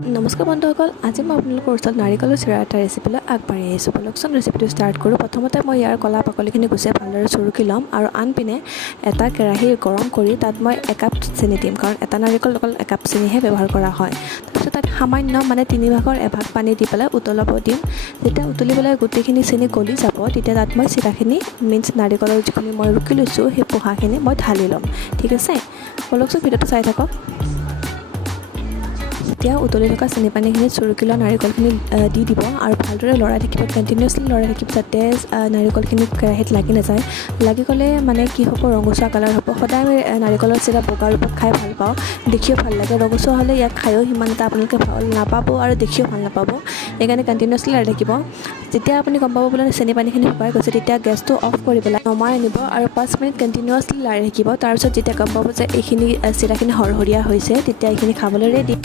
নমস্কাৰ বন্ধুসকল, আজি মই আপোনালোকৰ ওচৰত নাৰিকলৰ চিৰা এটা ৰেচিপিলৈ আগবাঢ়ি আহিছোঁ। বলকচোন ৰেচিপিটো ষ্টাৰ্ট কৰোঁ। প্ৰথমতে মই ইয়াৰ কলা বাকলিখিনি গুচাই ভালদৰে চুৰুকি ল'ম আৰু আনপিনে এটা কেৰাহী গৰম কৰি তাত মই একাপ চেনি দিম, কাৰণ এটা নাৰিকল অকল একাপ চেনিহে ব্যৱহাৰ কৰা হয়। তাৰপিছত তাত সামান্য 3/4 এভাগ পানী দি পেলাই উতলাব দিম। যেতিয়া উতলি পেলাই গোটেইখিনি চেনি গলি যাব, তেতিয়া তাত মই চিৰাখিনি নাৰিকলৰ যিখিনি মই ৰুকি লৈছোঁ সেই পোহাখিনি মই ঢালি ল'ম। ঠিক আছে, বলকচোন ভিডিঅ'টো চাই থাকক। এতিয়া উতলি থকা চেনি পানীখিনি চুৰুকি লোৱা নাৰিকলখিনি দি দিব আৰু ভালদৰে লৰাই থাকিব, কণ্টিনিউৱাছলি লৰাই থাকিব, যাতে নাৰিকলখিনি কেৰাহীত লাগি নাযায়। লাগি গ'লে কি হ'ব, ৰঙচুৱা কালাৰ হ'ব। সদায় আমি নাৰিকলৰ চিৰা বগা ৰূপত খাই ভাল পাওঁ, দেখিও ভাল লাগে। ৰঙচুৱা হ'লে ইয়াক খায়ো সিমান এটা আপোনালোকে ভাল নাপাব আৰু দেখিও ভাল নাপাব। সেইকাৰণে কণ্টিনিউৱাছলি লৰাই থাকিব। যেতিয়া আপুনি গম পাব বোলে চেনি পানীখিনি শুকাই গৈছে, তেতিয়া গেছটো অফ কৰি পেলাই নমাই আনিব আৰু 5 মিনিট কণ্টিনিউৱাছলি লৰাই থাকিব। তাৰপিছত যেতিয়া গম পাব যে এইখিনি চিৰাখিনি সৰসৰীয়া হৈছে, তেতিয়া এইখিনি খাবলৈ ৰেডি।